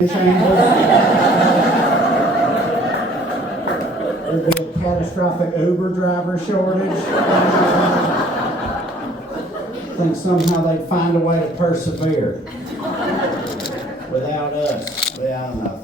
There'd be a catastrophic Uber driver shortage. I think somehow they'd find a way to persevere without us. Yeah, I don't know.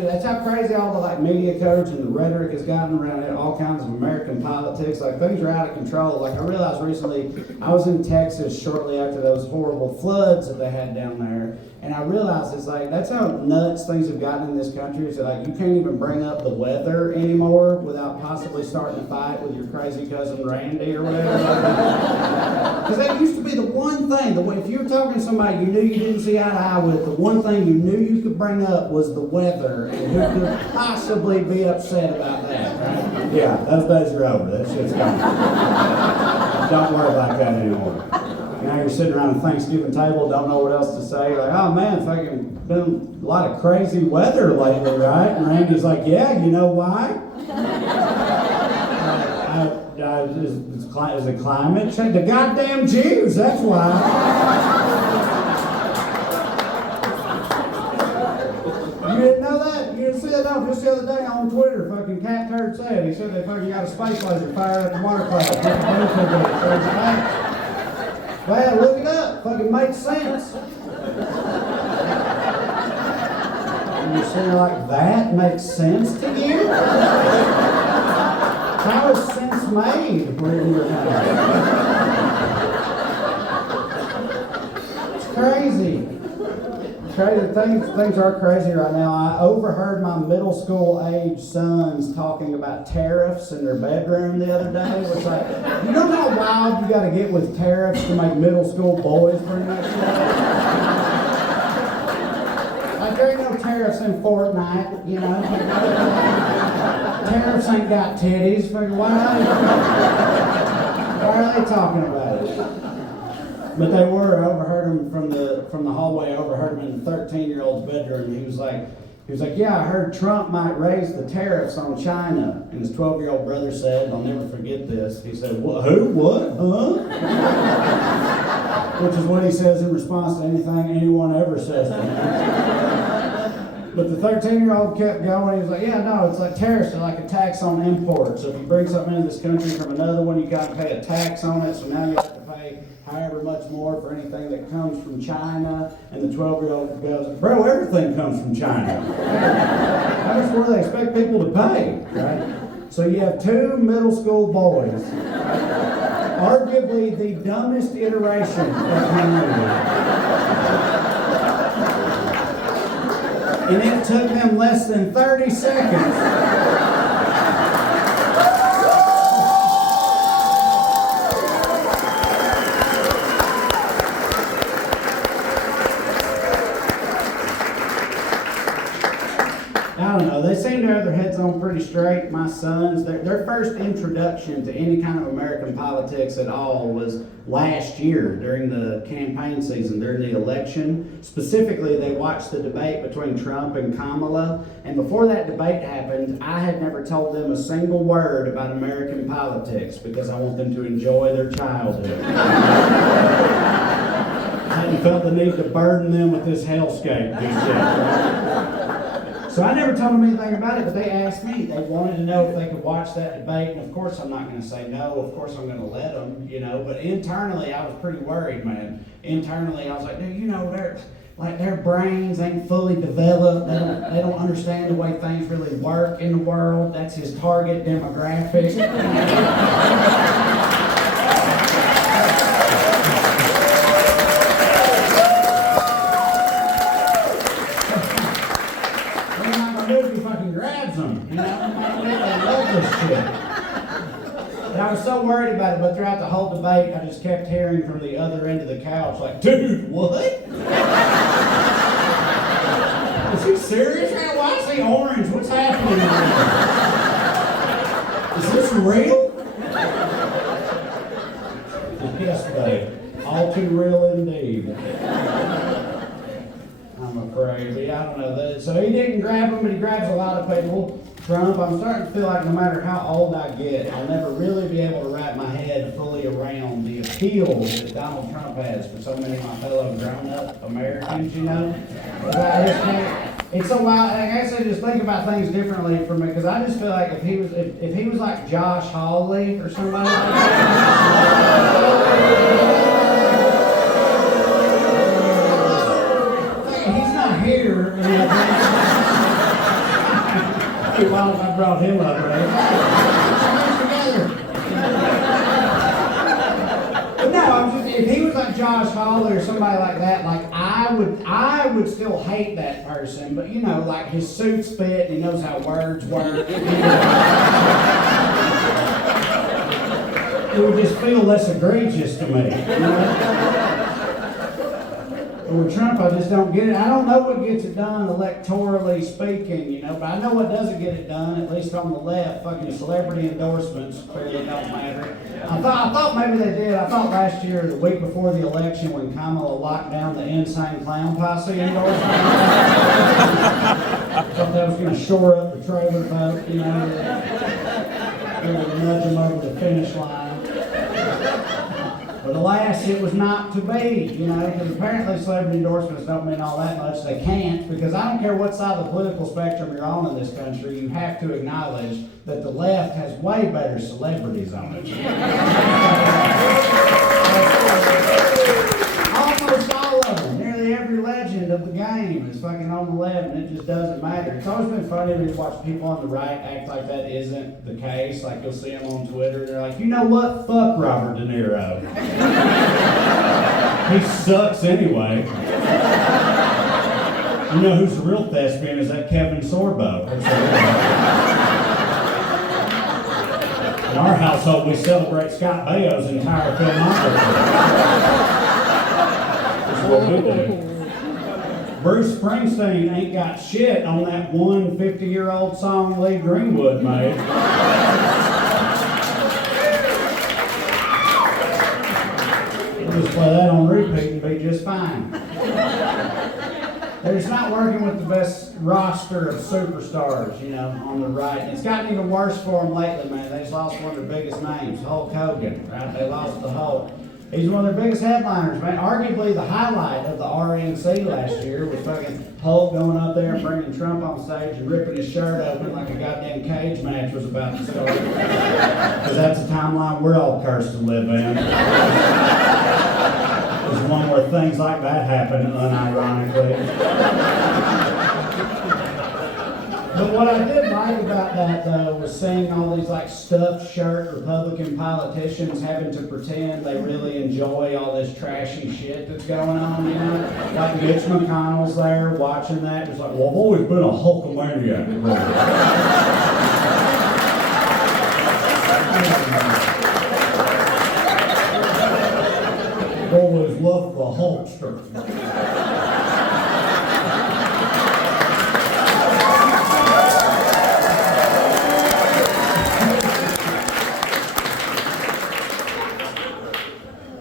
That's how crazy all the media coverage and the rhetoric has gotten around it, all kinds of American politics. Things are out of control. I realized recently, I was in Texas shortly after those horrible floods that they had down there, and I realized that's how nuts things have gotten in this country. Is that you can't even bring up the weather anymore without possibly starting a fight with your crazy cousin Randy or whatever. Because that used to be the one thing. If you were talking to somebody you knew you didn't see eye to eye with, the one thing you knew you could bring up was the weather, and who could possibly be upset about that, right? Yeah, those days are over. That shit's gone. Don't worry about that anymore. Now you're sitting around the Thanksgiving table, don't know what else to say. You're like, oh man, it's been a lot of crazy weather lately, right? And Randy's like, yeah, you know why? Is it climate change? The goddamn Jews, that's why. You didn't know that? You didn't see that? No, just the other day on Twitter, fucking Cat Turd said. He said they fucking got a space laser fired at the water cloud. Well, look it up. Fucking makes sense. And you're sitting like, that makes sense to you? How is sense made where you're at? It's crazy. Things are crazy right now. I overheard my middle school age sons talking about tariffs in their bedroom the other day. It was like, you know how wild you got to get with tariffs to make middle school boys bring that shit up? There ain't no tariffs in Fortnite, you know. Tariffs ain't got titties. Why are they talking about it? But they were. I overheard him from the hallway. I overheard him in the 13-year-old's bedroom. He was like, yeah, I heard Trump might raise the tariffs on China. And his 12-year-old brother said, I'll never forget this. He said, what? Who? What? Huh? Which is what he says in response to anything anyone ever says to him. But the 13-year-old kept going. He was like, yeah, no, it's like tariffs are like a tax on imports. So if you bring something into this country from another one, you got to pay a tax on it. So now you have to pay however much more for anything that comes from China. And the 12-year-old goes, bro, everything comes from China. How much more do they expect people to pay, right? So you have two middle school boys, arguably the dumbest iteration of humanity. And it took them less than 30 seconds. I don't know, they seem to have their heads on pretty straight. My sons, their first introduction to any kind of American politics at all was last year during the campaign season, during the election. Specifically, they watched the debate between Trump and Kamala. And before that debate happened, I had never told them a single word about American politics because I want them to enjoy their childhood. I hadn't felt the need to burden them with this hellscape just yet. So I never told them anything about it, but they asked me. They wanted to know if they could watch that debate, and of course I'm not going to say no. Of course I'm going to let them, you know. But internally, I was pretty worried, man. Internally, I was like, dude, you know, their brains ain't fully developed. They don't understand the way things really work in the world. That's his target demographic. Grabs them, you know, I love this shit. And I was so worried about it, but throughout the whole debate, I just kept hearing from the other end of the couch, like, dude, what? Is he serious? Why is he orange? What's happening here? Is this real? Yes, babe. All too real indeed. I'm afraid. I don't know. So he didn't grab him, but he grabs a lot of people. Trump, I'm starting to feel like no matter how old I get, I'll never really be able to wrap my head fully around the appeal that Donald Trump has for so many of my fellow grown-up Americans, you know? I just can't, It's so wild. Like I said, just think about things differently for me, because I just feel like if he was like Josh Hawley or somebody like that. He's not here. Why I brought him up, right? But no, I'm just, if he was like Josh Hawley or somebody like that, like I would still hate that person, but you know, like his suits fit and he knows how words work. It would just feel less egregious to me. You know? But with Trump, I just don't get it. I don't know what gets it done electorally speaking, you know, but I know what doesn't get it done, at least on the left. Fucking celebrity endorsements clearly don't matter. I thought maybe they did. I thought last year, the week before the election, when Kamala locked down the insane clown posse endorsement, I thought that was going to shore up the trailer vote, you know, really nudge them over the finish line. But alas, it was not to be, you know, because apparently celebrity endorsements don't mean all that much. They can't, because I don't care what side of the political spectrum you're on in this country, you have to acknowledge that the left has way better celebrities on it. Almost all of them, nearly every legend of the game is fucking on the left, and it just doesn't matter. It's always been funny when you watch people on the right act like that isn't the case. Like you'll see them on Twitter, they're like, you know what? Fuck Robert De Niro. He sucks anyway. You know who's the real thespian is that Kevin Sorbo. In our household, we celebrate Scott Baio's entire filmography. That's what we do. Bruce Springsteen ain't got shit on that one 50-year-old song Lee Greenwood made. We'll just play that on repeat and be just fine. They're just not working with the best roster of superstars, you know, on the right. And it's gotten even worse for them lately, man. They just lost one of their biggest names, Hulk Hogan, right? They lost the Hulk. He's one of their biggest headliners, man. Arguably the highlight of the RNC last year was fucking Hulk going up there and bringing Trump on stage and ripping his shirt open like a goddamn cage match was about to start. Because that's a timeline we're all cursed to live in. There's one where things like that happen unironically. But what I did like about that, though, was seeing all these like stuffed shirt Republican politicians having to pretend they really enjoy all this trashy shit that's going on, you know? Like Mitch McConnell's there watching that, just like, well, I've always been a Hulkamaniac. I've always loved the Hulkster.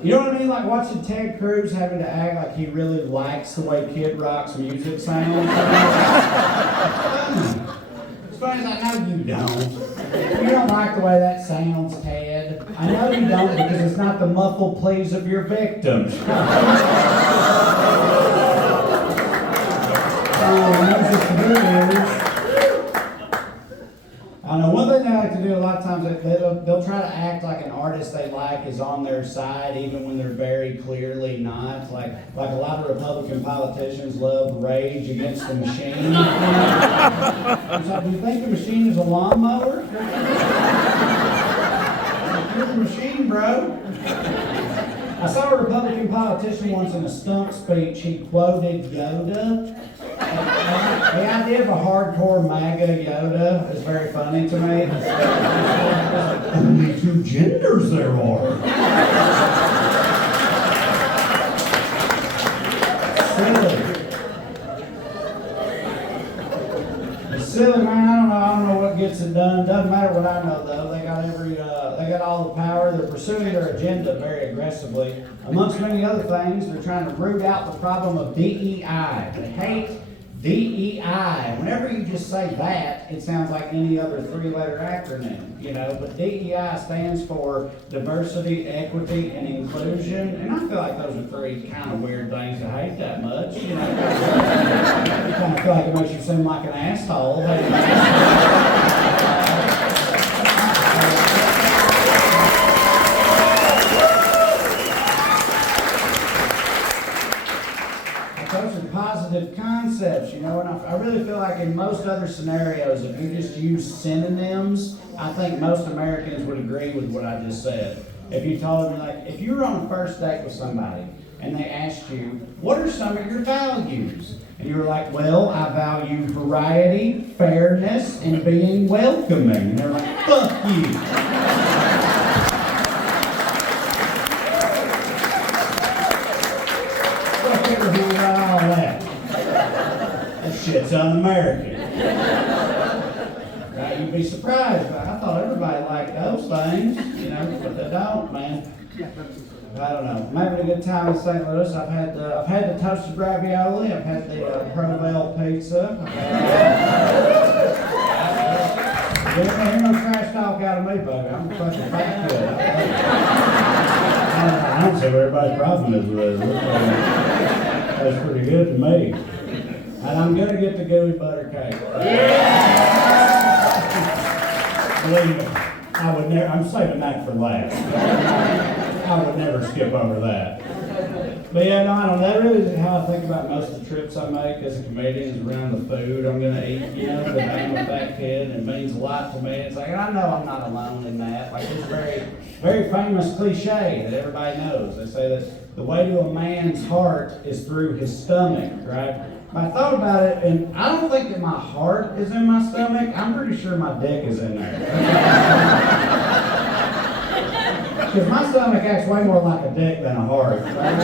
You know what I mean? Like watching Ted Cruz having to act like he really likes the way Kid Rock's music sounds. As far as I know, you don't. You don't like the way that sounds, Ted. I know you don't because it's not the muffled pleas of your victims. I know one thing they like to do a lot of times, they'll try to act like an artist they like is on their side, even when they're very clearly not. Like a lot of Republican politicians love Rage Against the Machine. It's like, do you think the machine is a lawnmower? You're the machine, bro. I saw a Republican politician once in a stump speech, he quoted Yoda. The idea of a hardcore MAGA Yoda is very funny to me. Only two genders there are. Silly, man. I don't know what gets it done. Doesn't matter what I know, though. They got all the power. They're pursuing their agenda very aggressively. Amongst many other things, they're trying to root out the problem of DEI. They hate DEI. Whenever you just say that, it sounds like any other three-letter acronym, you know, but DEI stands for diversity, equity, and inclusion, and I feel like those are three kind of weird things to hate that much, you know. I kind of feel like it makes you seem like an asshole. Those are positive concepts, you know, and I really feel like in most other scenarios, if you just use synonyms, I think most Americans would agree with what I just said. If you told me, like, if you were on a first date with somebody and they asked you, what are some of your values? And you were like, well, I value variety, fairness, and being welcoming. And they're like, fuck you. All that. That shit's un-American. Right? You'd be surprised. I thought everybody liked those things, you know, but they don't, man. I don't know. I'm having a good time in St. Louis. I've had the toasted ravioli. I've had the Provel pizza. You don't hear no trash talk out of me, baby. I'm a fucking fat kid. I don't see what everybody's problem is with it. That's pretty good to me. And I'm going to get the gooey butter cake. Believe me, I would never, I'm saving that for last. I would never skip over that. But yeah, no, I don't know. That really is how I think about most of the trips I make as a comedian, is around the food I'm going to eat, you know, because I'm a fat kid and it means a lot to me. It's like, I know I'm not alone in that. Like, it's a very, very famous cliche that everybody knows. They say that the way to a man's heart is through his stomach, right? I thought about it, and I don't think that my heart is in my stomach. I'm pretty sure my dick is in there. Because my stomach acts way more like a dick than a heart. Right?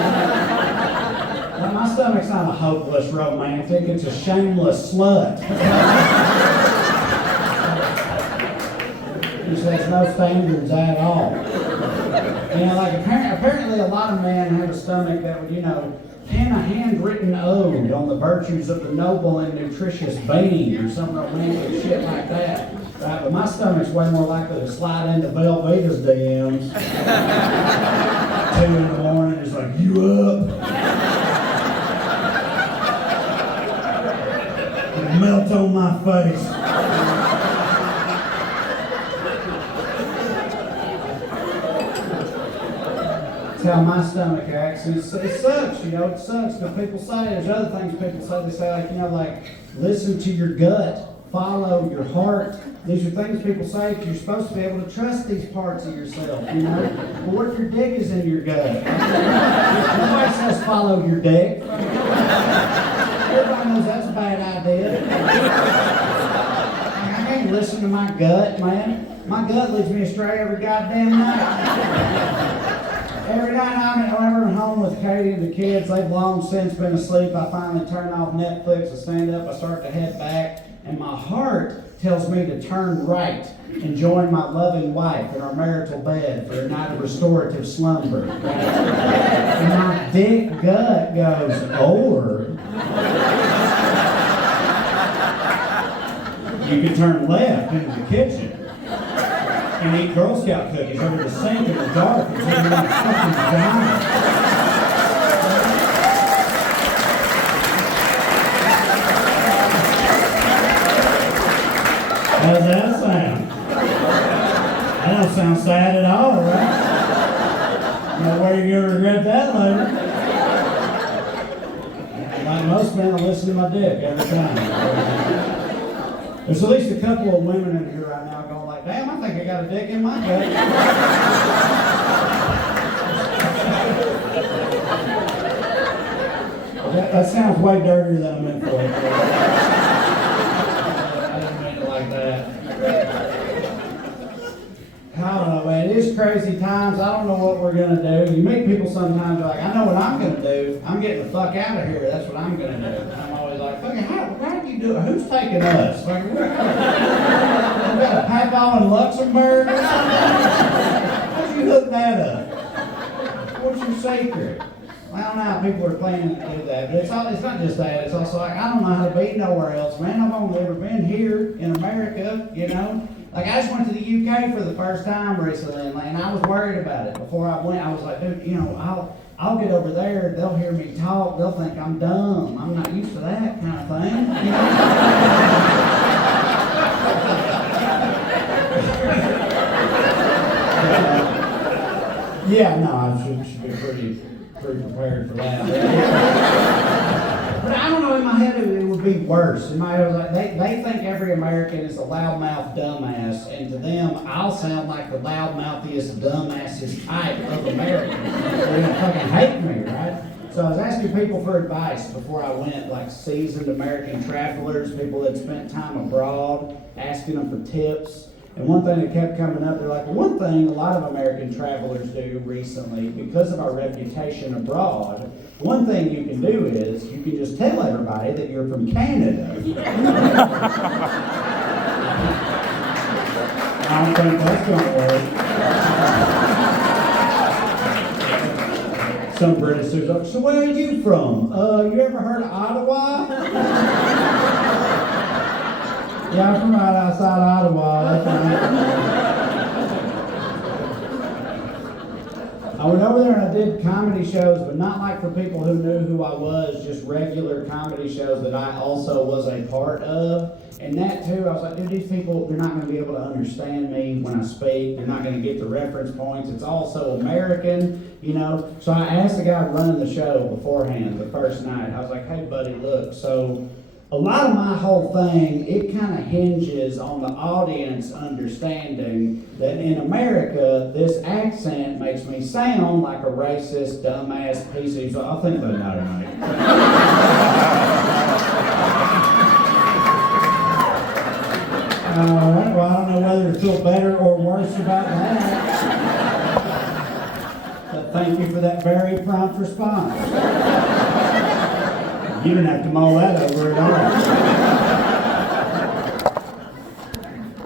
My stomach's not a hopeless romantic, it's a shameless slut. Which has no standards at all. You know, like apparently a lot of men have a stomach that would, you know, pen a handwritten ode on the virtues of the noble and nutritious bean or some romantic shit like that. Right? But my stomach's way more likely to slide into Velveeta's DMs. 2 in the morning, it's like, you up? And melt on my face. How my stomach acts, and it sucks, you know, it sucks, because people say, there's other things people say, they say, like, you know, like, listen to your gut, follow your heart. These are things people say, because you're supposed to be able to trust these parts of yourself, you know? But what if your dick is in your gut? Nobody says follow your dick. Everybody knows that's a bad idea. I can't listen to my gut, man. My gut leads me astray every goddamn night. Every night whenever I'm home with Katie and the kids, they've long since been asleep. I finally turn off Netflix, I stand up, I start to head back, and my heart tells me to turn right and join my loving wife in our marital bed for a night of restorative slumber. And my dick gut goes, or you can turn left into the kitchen and eat Girl Scout cookies over the sink in the dark until you're like fucking dying. How does that sound? That don't sound sad at all, right? You know where you're gonna regret that later. Like most men, I listen to my dick every time. There's at least a couple of women in here right now going like, damn, I think I got a dick in my gut. That sounds way dirtier than I meant for it. I didn't mean it like that. I don't know, man. It is crazy times. I don't know what we're going to do. You meet people sometimes like, I know what I'm going to do. I'm getting the fuck out of here. That's what I'm going to do. And I'm always like, fucking, how do you do it? Who's taking us? Like, we got a Papal in Luxembourg or something? How'd you hook that up? What's your secret? Well, now people are planning to do that, but it's not just that. It's also like, I don't know how to be nowhere else, man. I've only ever been here in America, you know. Like, I just went to the UK for the first time recently, and I was worried about it. Before I went, I was like, dude, you know, I'll get over there, they'll hear me talk, they'll think I'm dumb. I'm not used to that kind of thing, you know. Yeah, no, I should be pretty prepared for that. But I don't know, in my head it would be worse. In my head, it was like, they think every American is a loudmouth dumbass, and to them, I'll sound like the loudmouthiest, dumbassest type of American. They're gonna fucking hate me, right? So I was asking people for advice before I went, like seasoned American travelers, people that spent time abroad, asking them for tips. And one thing that kept coming up, they're like, one thing a lot of American travelers do recently, because of our reputation abroad, one thing you can do is you can just tell everybody that you're from Canada. I don't think that's going to work. Some British are like, so where are you from? You ever heard of Ottawa? Yeah, I'm from right outside Ottawa. That's right. I went over there and I did comedy shows, but not like for people who knew who I was, just regular comedy shows that I also was a part of. And that too, I was like, dude, these people, they're not going to be able to understand me when I speak. They're not going to get the reference points. It's all so American, you know. So I asked the guy running the show beforehand, the first night. I was like, hey, buddy, look, so a lot of my whole thing, it kind of hinges on the audience understanding that in America, this accent makes me sound like a racist, dumbass piece of... So I think they know, mate. All right, well, I don't know whether to feel better or worse about that. But thank you for that very prompt response. You didn't have to mull that over at all.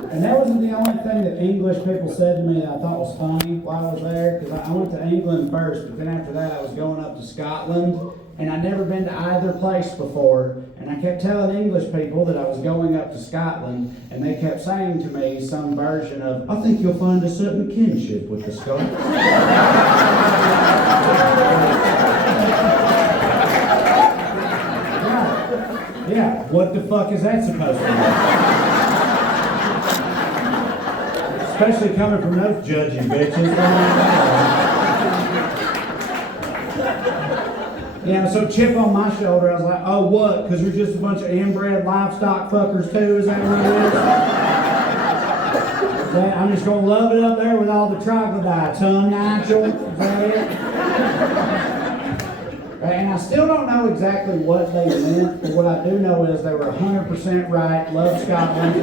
And that wasn't the only thing that English people said to me that I thought was funny while I was there, because I went to England first, but then after that I was going up to Scotland, and I'd never been to either place before, and I kept telling English people that I was going up to Scotland, and they kept saying to me some version of, I think you'll find a certain kinship with the Scots. Yeah, what the fuck is that supposed to mean? Especially coming from those judging bitches. Yeah, so chip on my shoulder, I was like, oh, what? Because we're just a bunch of inbred livestock fuckers too? Is that what it is? I'm just going to love it up there with all the troglodytes, huh, Nigel? Is that it? And I still don't know exactly what they meant, but what I do know is they were 100% right. Love Scotland.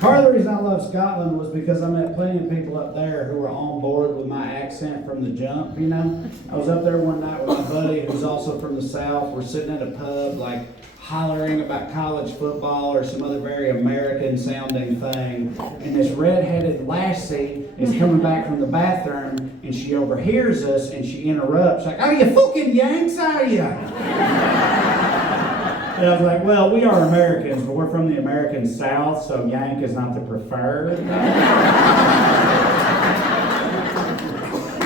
Part of the reason I love Scotland was because I met plenty of people up there who were on board with my accent from the jump, you know. I was up there one night with my buddy who's also from the South. We're sitting at a pub, like, hollering about college football or some other very American sounding thing, and this red-headed lassie is coming back from the bathroom, and she overhears us, and she interrupts, like, are you fucking Yanks, are you? And I was like, well, we are Americans, but we're from the American South, so Yank is not the preferred.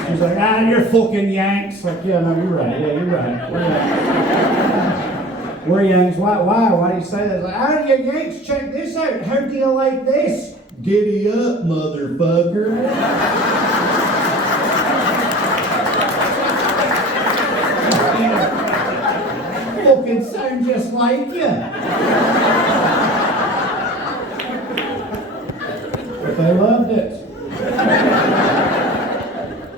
She's like, you're fucking Yanks. Like, yeah, no, you're right. Yeah, you're right. We're Yanks. Why do you say that? Like, how do you Yanks? Check this out. How do you like this? Giddy up, motherfucker. Fucking sound just like you. But they loved it.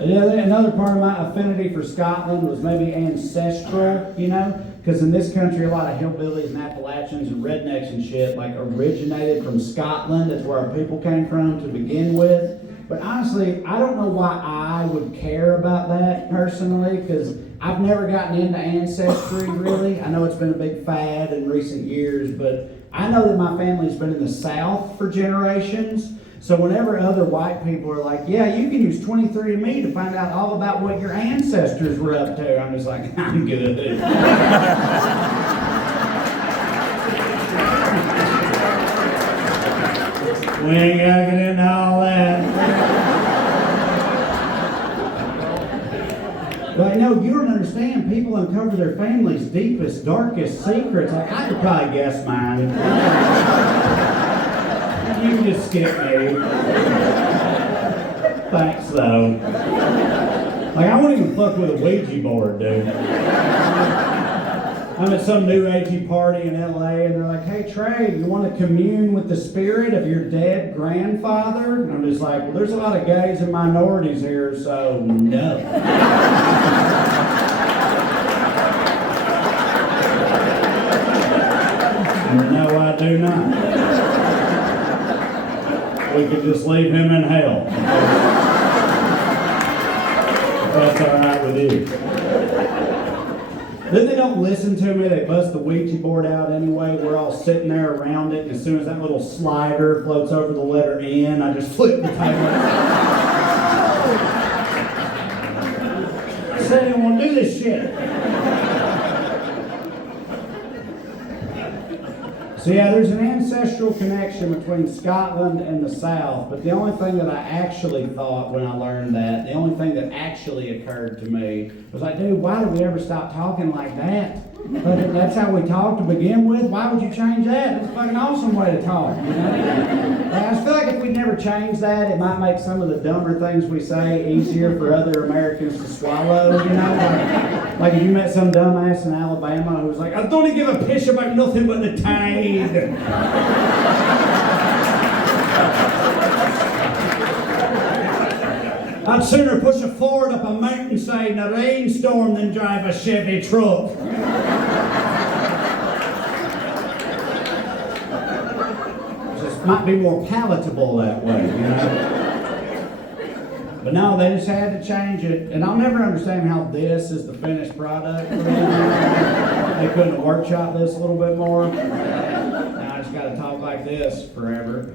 Yeah, another part of my affinity for Scotland was maybe ancestral, you know? Because in this country, a lot of hillbillies and Appalachians and rednecks and shit, like, originated from Scotland. That's where our people came from to begin with. But honestly, I don't know why I would care about that personally, because I've never gotten into ancestry, really. I know it's been a big fad in recent years, but I know that my family's been in the South for generations. So whenever other white people are like, yeah, you can use 23andMe to find out all about what your ancestors were up to, I'm just like, I'm good. We ain't gotta get into all that. But no, you don't understand. People uncover their family's deepest, darkest secrets. Like, I could probably guess mine. You can just skip me. Thanks, though. Like, I won't even fuck with a Ouija board, dude. I'm at some new agey party in LA, and they're like, hey, Trey, you want to commune with the spirit of your dead grandfather? And I'm just like, well, there's a lot of gays and minorities here, so no. No, I do not. We could just leave him in hell. If that's all right with you. Then they don't listen to me, they bust the Ouija board out anyway. We're all sitting there around it, and as soon as that little slider floats over the letter N, I just flip the table. I said I didn't want to do this shit. So yeah, there's an ancestral connection between Scotland and the South, but the only thing that I actually thought when I learned that, the only thing that actually occurred to me was like, dude, why did we ever stop talking like that? But that's how we talk to begin with. Why would you change that? It's a fucking awesome way to talk, you know? Like, I just feel like if we never change that, it might make some of the dumber things we say easier for other Americans to swallow, you know? Like if you met some dumbass in Alabama who was like, I don't give a piss about nothing but the tide. I'd sooner push a Ford up a mountainside in a rainstorm than drive a Chevy truck. Just might be more palatable that way, you know? But no, they just had to change it. And I'll never understand how this is the finished product for them. They couldn't have workshopped this a little bit more. Now I just got to talk like this forever.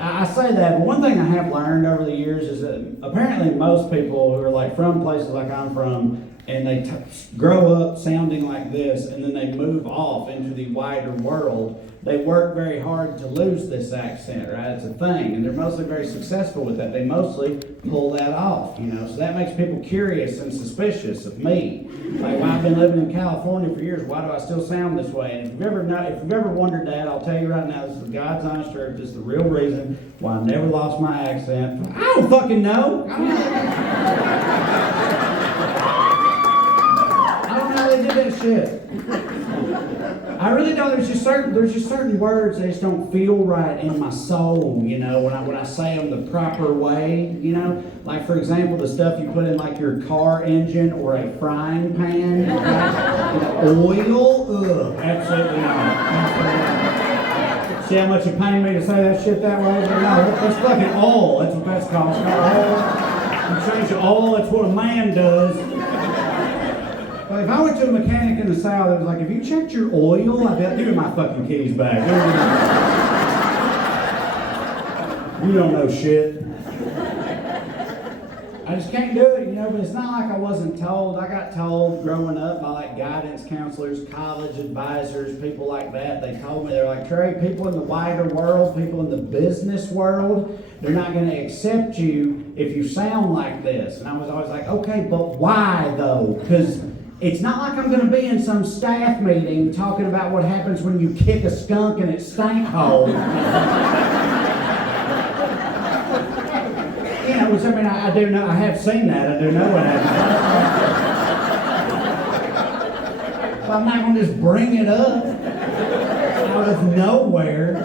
I say that, but one thing I have learned over the years is that apparently most people who are like from places like I'm from, and they grow up sounding like this, and then they move off into the wider world, they work very hard to lose this accent, right? It's a thing, and they're mostly very successful with that. They mostly pull that off, you know, so that makes people curious and suspicious of me. Like, well, I've been living in California for years, why do I still sound this way? And if you've ever wondered that, I'll tell you right now, this is the God's honest truth. This is the real reason why I never lost my accent. I don't fucking know. I don't know how they did that shit. I really don't. There's just certain words that just don't feel right in my soul, you know, when I say them the proper way, you know. Like, for example, the stuff you put in like your car engine or a frying pan, right? Oil, ugh, absolutely not. See how much it pained me to say that shit that way? But no, that's fucking oil. That's what that's called. It's called oil. You change the oil. That's what a man does. But if I went to a mechanic in the South, it was like, if you checked your oil, I'd be like, give me my fucking keys back. You don't know shit. I just can't do it, you know, but it's not like I wasn't told. I got told growing up by like guidance counselors, college advisors, people like that. They told me, they're like, Trey, people in the wider world, people in the business world, they're not going to accept you if you sound like this. And I was always like, okay, but why though? Because it's not like I'm going to be in some staff meeting talking about what happens when you kick a skunk in its stank hole. You know, which I mean, I do know, I have seen that. I do know what happens. But I'm not going to just bring it up out of nowhere.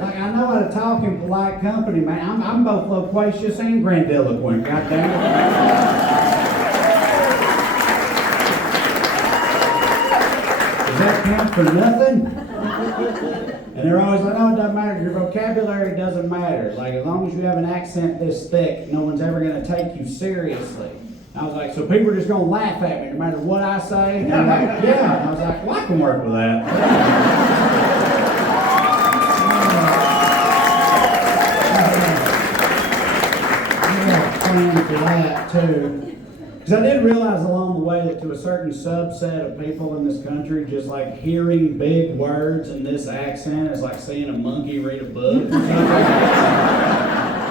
Like, I know how to talk in polite company, man. I'm both loquacious and grandiloquent, goddamn. Does that count for nothing? And they're always like, oh, it doesn't matter. Your vocabulary doesn't matter. Like, as long as you have an accent this thick, no one's ever going to take you seriously. And I was like, so people are just going to laugh at me no matter what I say? And they're like, yeah. And I was like, well, I can work with that. stand for that too. Because I did realize along the way that to a certain subset of people in this country, just like hearing big words in this accent is like seeing a monkey read a book or something.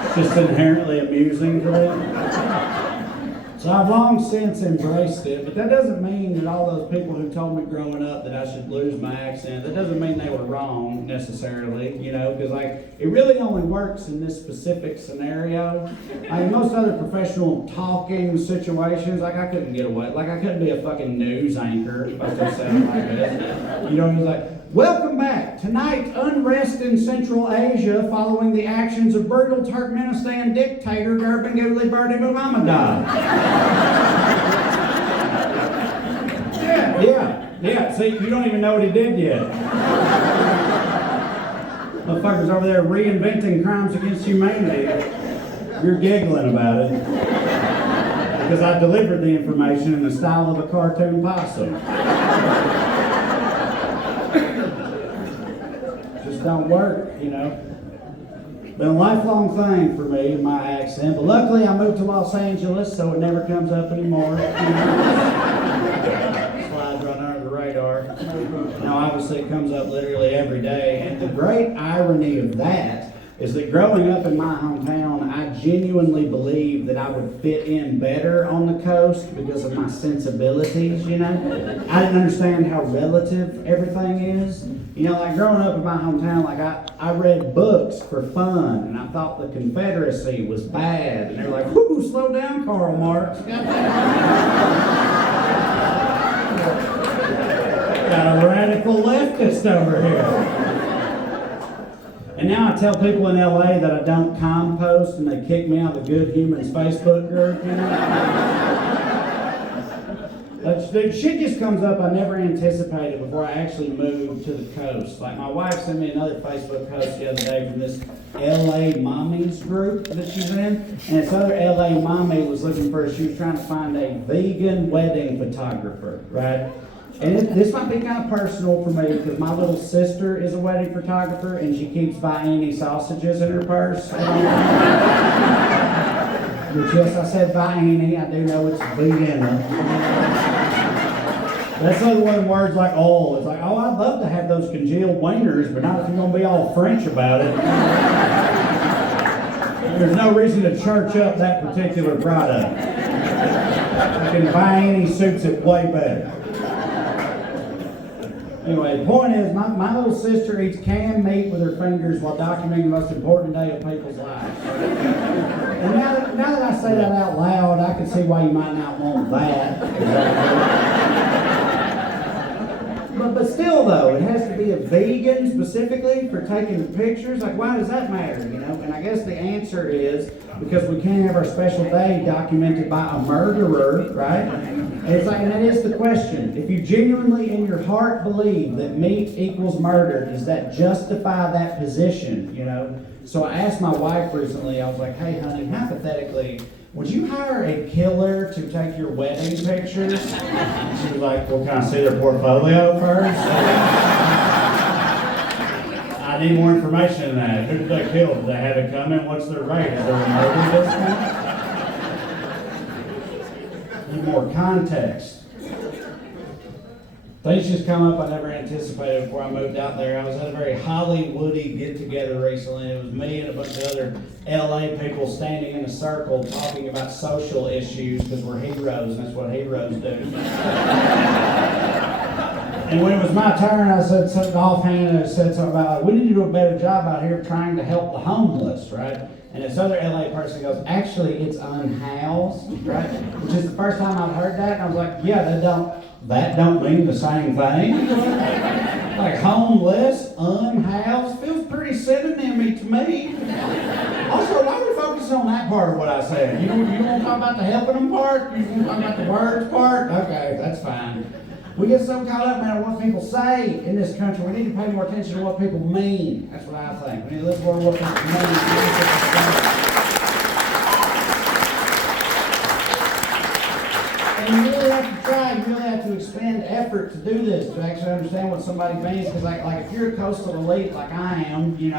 It's just inherently amusing for them. So I've long since embraced it, but that doesn't mean that all those people who told me growing up that I should lose my accent, that doesn't mean they were wrong necessarily, because like it really only works in this specific scenario. Like in most other professional talking situations, like I couldn't get away, like I couldn't be a fucking news anchor if I still sound like this. It was like, welcome back. Tonight, unrest in Central Asia following the actions of brutal Turkmenistan dictator Gurbanguly Berdimuhammedov. Yeah. See, you don't even know what he did yet. Motherfuckers over there reinventing crimes against humanity. You're giggling about it. Because I delivered the information in the style of a cartoon possum. Just don't work, Been a lifelong thing for me, my accent, but luckily I moved to Los Angeles, so it never comes up anymore. Slides right under the radar. Now, obviously, it comes up literally every day, and the great irony of that is that growing up in my hometown, I genuinely believed that I would fit in better on the coast because of my sensibilities, I didn't understand how relative everything is. Like growing up in my hometown, like I read books for fun, and I thought the Confederacy was bad. And they were like, whoo, slow down, Karl Marx. Got a radical leftist over here. And now I tell people in LA that I don't compost, and they kick me out of the Good Humans Facebook group, Shit just comes up I never anticipated before I actually moved to the coast. Like my wife sent me another Facebook post the other day from this LA mommies group that she's in. And this other LA mommy was she was trying to find a vegan wedding photographer, right? And this might be kind of personal for me because my little sister is a wedding photographer and she keeps Vienna sausages in her purse. Which, yes, I said Vienna. I do know it's Vienna. That's another one of the words like, oh, it's like, oh, I'd love to have those congealed wieners, but not if you're going to be all French about it. There's no reason to church up that particular product. I can buy any suits it way better. Anyway, the point is, my little sister eats canned meat with her fingers while documenting the most important day of people's lives. And now that I say that out loud, I can see why you might not want that. But still, though, it has to be a vegan specifically for taking the pictures. Like, why does that matter, And I guess the answer is because we can't have our special day documented by a murderer, right? And that is the question. If you genuinely in your heart believe that meat equals murder, does that justify that position, So I asked my wife recently, I was like, hey, honey, hypothetically, would you hire a killer to take your wedding pictures? And she was like, well, can I see their portfolio first? I need more information than that. Who did they kill? Did they have it coming? What's their rate? Is there a murder this one? Need more context. Things just come up I never anticipated before I moved out there. I was at a very Hollywoody get-together recently. It was me and a bunch of other LA people standing in a circle talking about social issues because we're heroes, and that's what heroes do. And when it was my turn, I said something offhand, and I said something about, we need to do a better job out here trying to help the homeless, right? And this other LA person goes, actually, it's unhoused, right? Which is the first time I've heard that, and I was like, yeah, that don't mean the same thing. Like homeless, unhoused, feels pretty synonymy to me. Also, why are we focusing on that part of what I said? You don't want to talk about the helping them part? You want to talk about the words part? Okay, that's fine. We get so caught up, man, on what people say in this country. We need to pay more attention to what people mean. That's what I think. We need to listen more to what people mean. And you really have to try, you really have to expend effort to do this, to actually understand what somebody means. Because like if you're a coastal elite like I am, okay.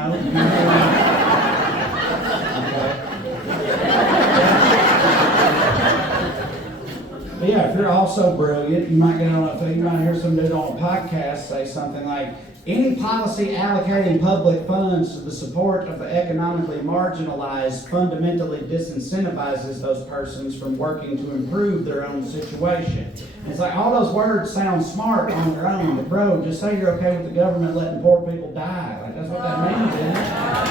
But yeah, if you're also brilliant, you might get on you might hear some dude on a podcast say something like, any policy allocating public funds to the support of the economically marginalized fundamentally disincentivizes those persons from working to improve their own situation. And it's like all those words sound smart on their own, but bro, just say you're okay with the government letting poor people die. Like that's what that means, isn't it?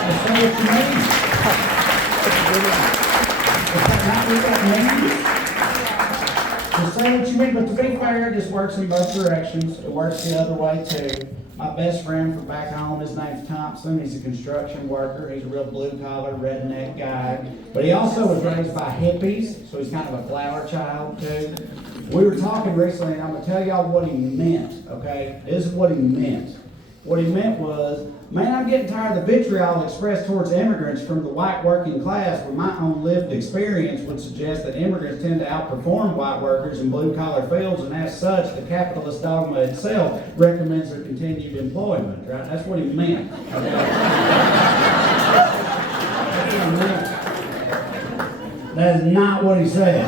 Just say what you mean. Is that not what that means? Just say what you mean, but to be fair, it just works in both directions. It works the other way too. My best friend from back home, his name's Thompson. He's a construction worker. He's a real blue-collar, redneck guy. But he also was raised by hippies, so he's kind of a flower child, too. We were talking recently, and I'm going to tell y'all what he meant, okay? This is what he meant. What he meant was, man, I'm getting tired of the vitriol expressed towards immigrants from the white working class, when my own lived experience would suggest that immigrants tend to outperform white workers in blue-collar fields, and as such, the capitalist dogma itself recommends their continued employment, right? That's what he meant. Okay? That's what he meant. That is not what he said.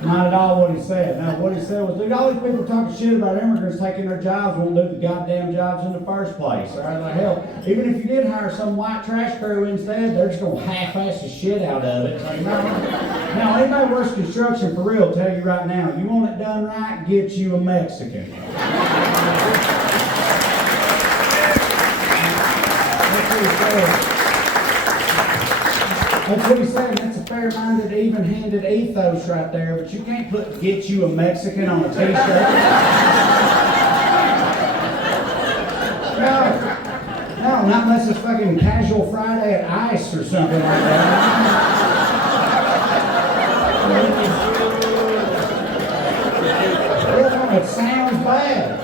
Not at all what he said. Now, what he said was, dude, all these people talking shit about immigrants taking their jobs won't do the goddamn jobs in the first place. All right, like hell, even if you did hire some white trash crew instead, they're just going to half-ass the shit out of it. Like, no. Now, anybody works construction for real, tell you right now, you want it done right, get you a Mexican. That's what he said. That's what he said. That's a fair-minded, even-handed ethos right there. But you can't put "get you a Mexican" on a T-shirt. No, not unless it's fucking Casual Friday at Ice or something like that. It sounds bad.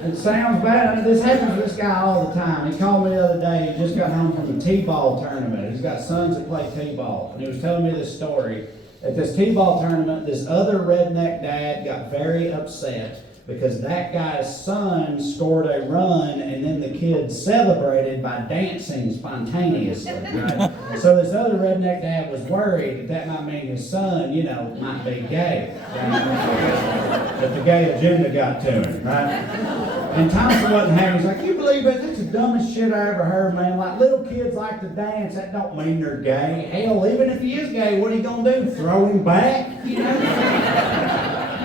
It sounds bad. This happens to this guy all the time. He called me the other day. He just got home from a T-ball tournament. He's got sons that play T-ball. And he was telling me this story. At this T-ball tournament, this other redneck dad got very upset because that guy's son scored a run and then the kids celebrated by dancing spontaneously. Right? So this other redneck dad was worried that might mean his son, might be gay. Right? That the gay agenda got to him, right? And Thompson wasn't having. He's like, you believe it? That's the dumbest shit I ever heard, man. Like, little kids like to dance. That don't mean they're gay. Hell, even if he is gay, what are you gonna do? Throw him back? You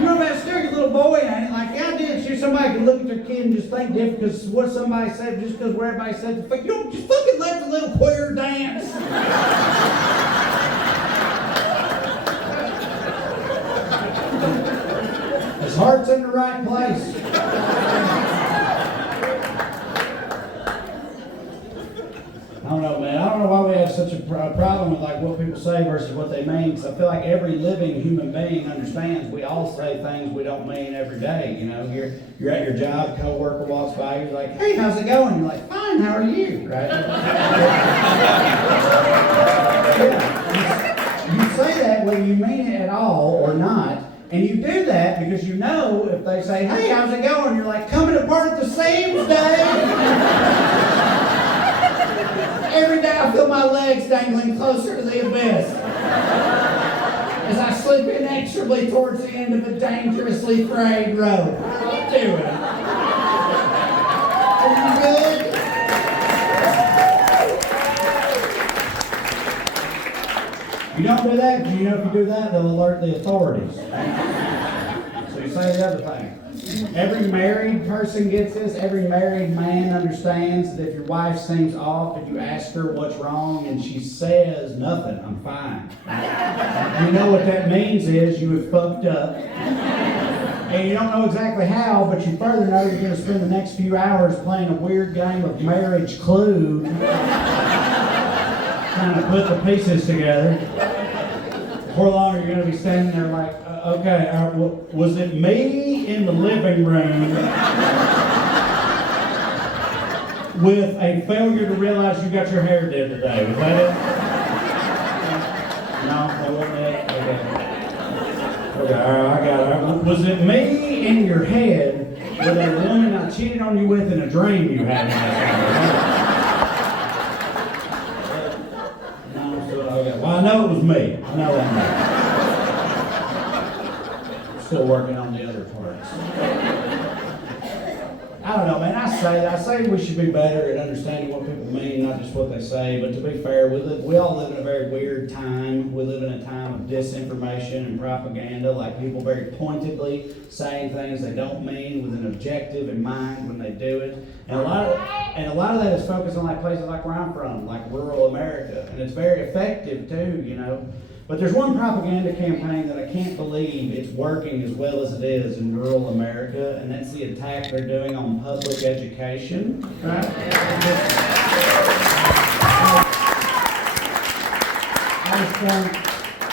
know about scared little boy, ain't it? Like, the idea that somebody can look at their kid and just think different because what somebody said, just because where everybody said, you don't just fucking let the little queer dance. His heart's in the right place. I don't know, man. I don't know why we have such a problem with like what people say versus what they mean. Because I feel like every living human being understands we all say things we don't mean every day. You're at your job, coworker walks by, you're like, "Hey, how's it going?" You're like, "Fine, how are you?" Right? Yeah. You say that whether you mean it at all or not. And you do that because you know if they say, "Hey, how's it going?" You're like, "Coming apart at the seams, Dave." Every day I feel my legs dangling closer to the abyss as I slip inexorably towards the end of a dangerously frayed rope. How are you doing? Are you good? You don't do that because you know if you do that, they'll alert the authorities. So you say the other thing. Every married person gets this. Every married man understands that if your wife seems off and you ask her what's wrong and she says nothing, "I'm fine." You know what that means is you have fucked up. And you don't know exactly how, but you further know you're going to spend the next few hours playing a weird game of marriage clue, trying to put the pieces together. Before long, you're going to be standing there like, okay, was it me in the living room with a failure to realize you got your hair did today? Was that it? No, that wasn't it? Okay. Okay, all right, I got it. Was it me in your head with a woman I cheated on you with in a dream you had last night? No, so, okay. Well, I know it was me. I know that. Still working on the other parts. I don't know, man. I say we should be better at understanding what people mean, not just what they say. But to be fair, we all live in a very weird time. We live in a time of disinformation and propaganda, like people very pointedly saying things they don't mean with an objective in mind when they do it. And a lot of that is focused on like places like where I'm from, like rural America, and it's very effective too, you know. But there's one propaganda campaign that I can't believe it's working as well as it is in rural America, and that's the attack they're doing on public education, right?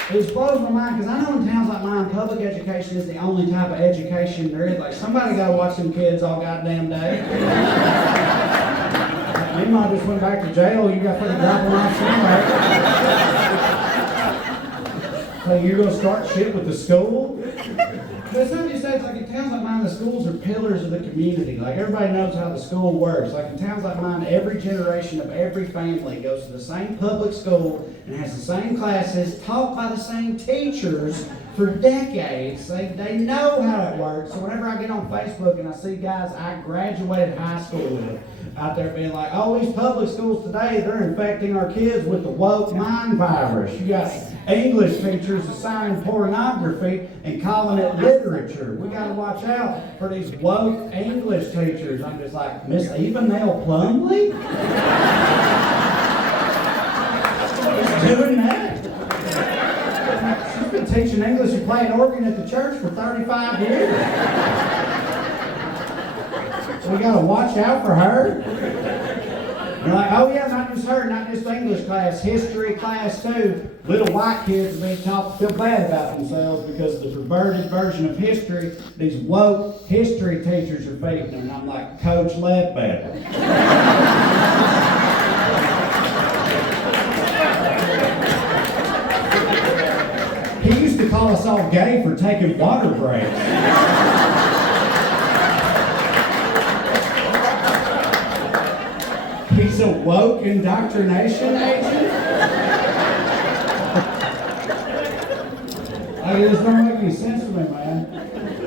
It just blows my mind, because I know in towns like mine, public education is the only type of education there is. Like, somebody got to watch them kids all goddamn day. Me and Mom just went back to jail. You got to fucking drop them off somewhere. So you're going to start shit with the school? But it's not just that. It's like in towns like mine, the schools are pillars of the community. Like, everybody knows how the school works. Like in towns like mine, every generation of every family goes to the same public school and has the same classes, taught by the same teachers for decades. They know how it works. So whenever I get on Facebook and I see guys I graduated high school with out there being like, oh, these public schools today, they're infecting our kids with the woke mind virus. You got English teachers assigning pornography and calling it literature. We got to watch out for these woke English teachers. I'm just like, Miss Evanelle Plumley? She's doing that? She's been teaching English and playing organ at the church for 35 years. So we got to watch out for her. You're like, oh yeah, not just her, not just English class, history class too. Little white kids are being taught to feel bad about themselves because of the perverted version of history these woke history teachers are feeding them. And I'm like, Coach Ledbetter. He used to call us all gay for taking water breaks. He's a woke indoctrination agent? Like, it just don't make any sense to me, man.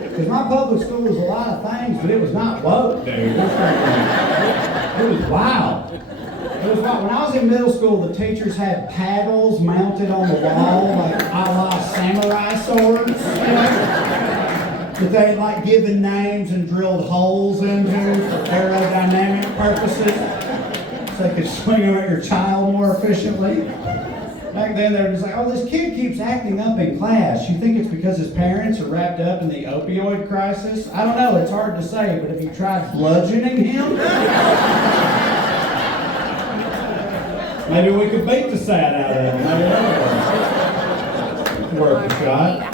Because my public school was a lot of things, but it was not woke, dude. It was wild. It was wild. When I was in middle school, the teachers had paddles mounted on the wall, like a la samurai swords, you know? That they had like given names and drilled holes into for aerodynamic purposes. So they could swing them at your child more efficiently. Back then, they were just like, oh, this kid keeps acting up in class. You think it's because his parents are wrapped up in the opioid crisis? I don't know, it's hard to say, but have you tried bludgeoning him? Maybe we could beat the sad out of him. Maybe worth a shot.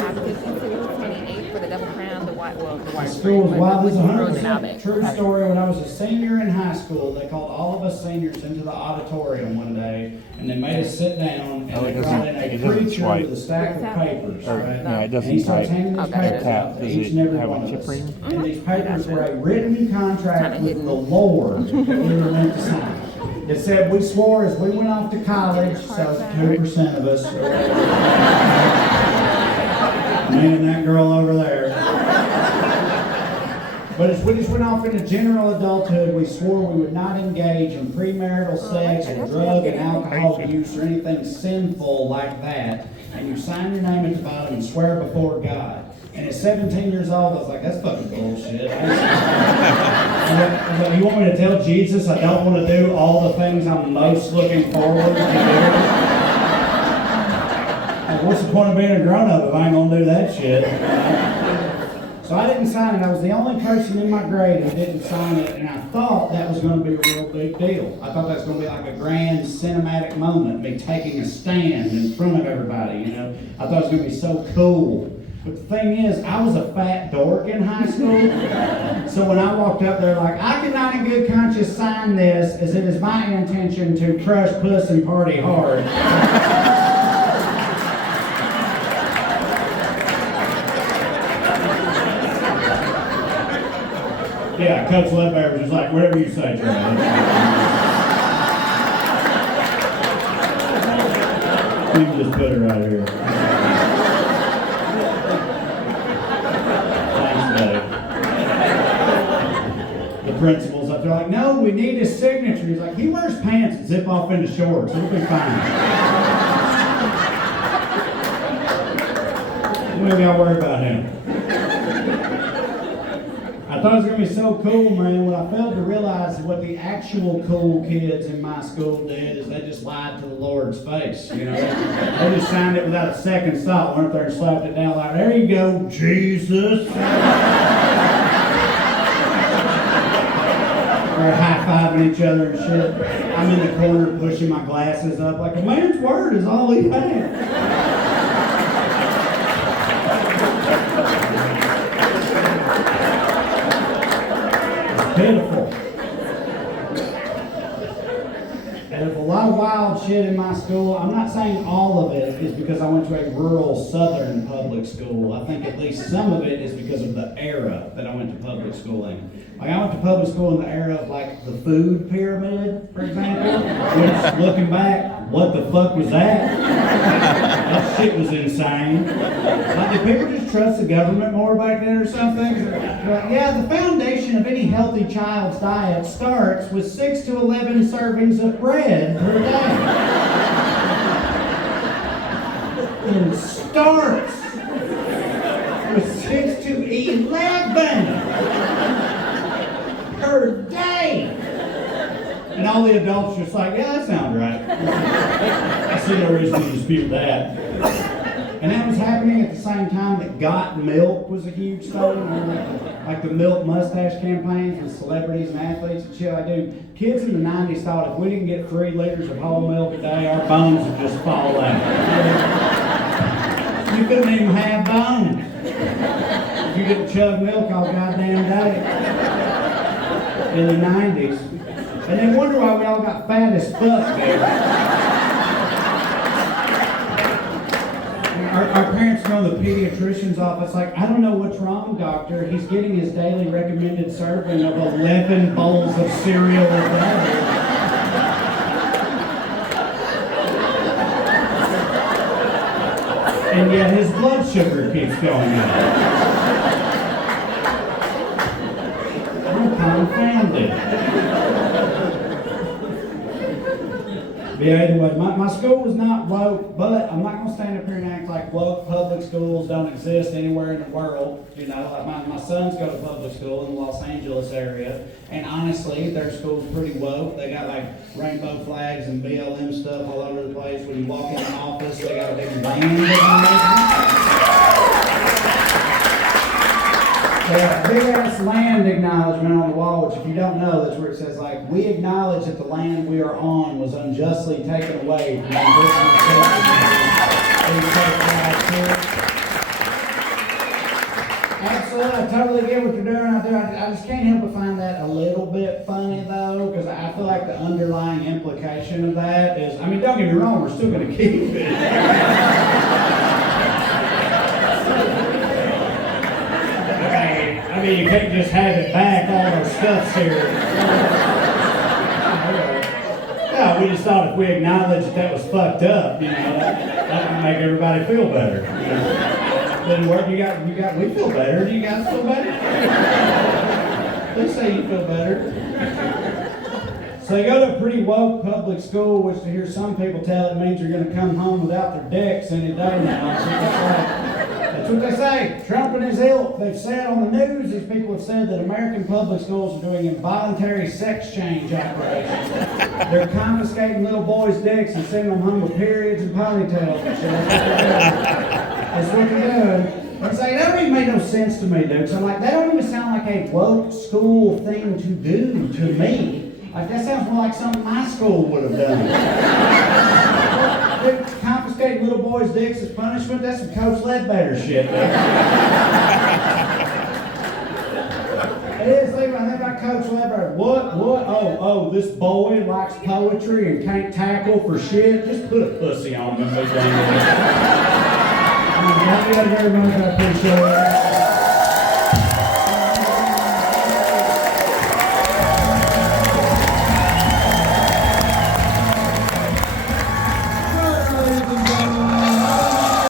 The school was wild. This is 100% true story. When I was a senior in high school, they called all of us seniors into the auditorium one day, and they made us sit down, and they brought in a preacher with a stack of papers. Right? No, it doesn't. And he starts handing these papers out to each and every one of us. And these papers were a written contract with the Lord that we were meant to sign. It said we swore as we went off to college, so 2% of us. Me and that girl over there. But as we just went off into general adulthood, we swore we would not engage in premarital sex or drug and alcohol use or anything sinful like that. And you sign your name at the bottom and swear before God. And at 17 years old, I was like, that's fucking bullshit. I was like, you want me to tell Jesus I don't want to do all the things I'm most looking forward to doing? Like, what's the point of being a grown-up if I ain't gonna do that shit? So I didn't sign it. I was the only person in my grade who didn't sign it, and I thought that was going to be a real big deal. I thought that was going to be like a grand cinematic moment, me taking a stand in front of everybody, you know. I thought it was going to be so cool. But the thing is, I was a fat dork in high school, so when I walked up there, like, I cannot in good conscience sign this, as it is my intention to crush puss and party hard. Yeah, Coach Ledbetter was just like, whatever you say, Charlie. We can just put it right here. Thanks, Dave. The principal's up there like, no, we need his signature. He's like, he wears pants and zip off into shorts. It'll be fine. Maybe I'll worry about him. I thought it was going to be so cool, man. What I failed to realize is what the actual cool kids in my school did is they just lied to the Lord's face. You know, they just signed it without a second thought. Went up there and slapped it down like, there you go, Jesus. Or high-fiving each other and shit. I'm in the corner pushing my glasses up like a man's word is all he had. Pitiful. There's a lot of wild shit in my school. I'm not saying all of it is because I went to a rural southern public school. I think at least some of it is because of the era that I went to public school in. Like I went to public school in the era of like the food pyramid, for example, which looking back, what the fuck was that? That shit was insane. Like, did people just trust the government more back then or something? But, yeah, the foundation of any healthy child's diet starts with 6 to 11 servings of bread per day. It starts with 6 to 11 per day. And all the adults just like, yeah, that sounds right. I see no reason to dispute that. And that was happening at the same time that Got Milk was a huge thing. Like the milk mustache campaigns with celebrities and athletes and shit. Dude, kids in the 90s thought if we didn't get 3 liters of whole milk a day, our bones would just fall out. You couldn't even have bones if you didn't chug milk all goddamn day in the 90s. And they wonder why we all got fat as fuck there. Our parents go to the pediatrician's office like, I don't know what's wrong, doctor. He's getting his daily recommended serving of 11 bowls of cereal a day. And yet his blood sugar keeps going up. I'm confounded. But yeah, anyway, my school was not woke, but I'm not going to stand up here and act like woke public schools don't exist anywhere in the world. You know, like my sons go to public school in the Los Angeles area, and honestly, their school's pretty woke. They got like rainbow flags and BLM stuff all over the place. When you walk in an office, they got a big band. They got a big ass land acknowledgement on the wall, which if you don't know, that's where it says like, we acknowledge that the land we are on was unjustly taken away from the indigenous people. Absolutely, I totally get what you're doing out there. I just can't help but find that a little bit funny though, because I feel like the underlying implication of that is, I mean, don't get me wrong, we're still going to keep it. I mean, you can't just have it back, all our stuff's here. No, we just thought if we acknowledged that was fucked up, you know, that would make everybody feel better. You know? Then what we feel better. Do you guys feel better? Please say you feel better. So they go to a pretty woke public school, which to hear some people tell it means you're going to come home without their dicks any day now. So that's what they say. Trump and his ilk. They've said on the news, these people have said that American public schools are doing involuntary sex change operations. They're confiscating little boys' dicks and sending them home with periods and ponytails and shit. That's what they're doing. It's like, that don't even make no sense to me, dude. So I'm like, that don't even sound like a woke school thing to do to me. Like, that sounds more like something my school would have done. They're confiscating little boys' dicks as punishment? That's some Coach Ledbetter shit, dude. It is. Think about Coach Ledbetter. What? Oh, this boy likes poetry and can't tackle for shit? Just put a pussy on him and move on. Thank you very much. I appreciate it.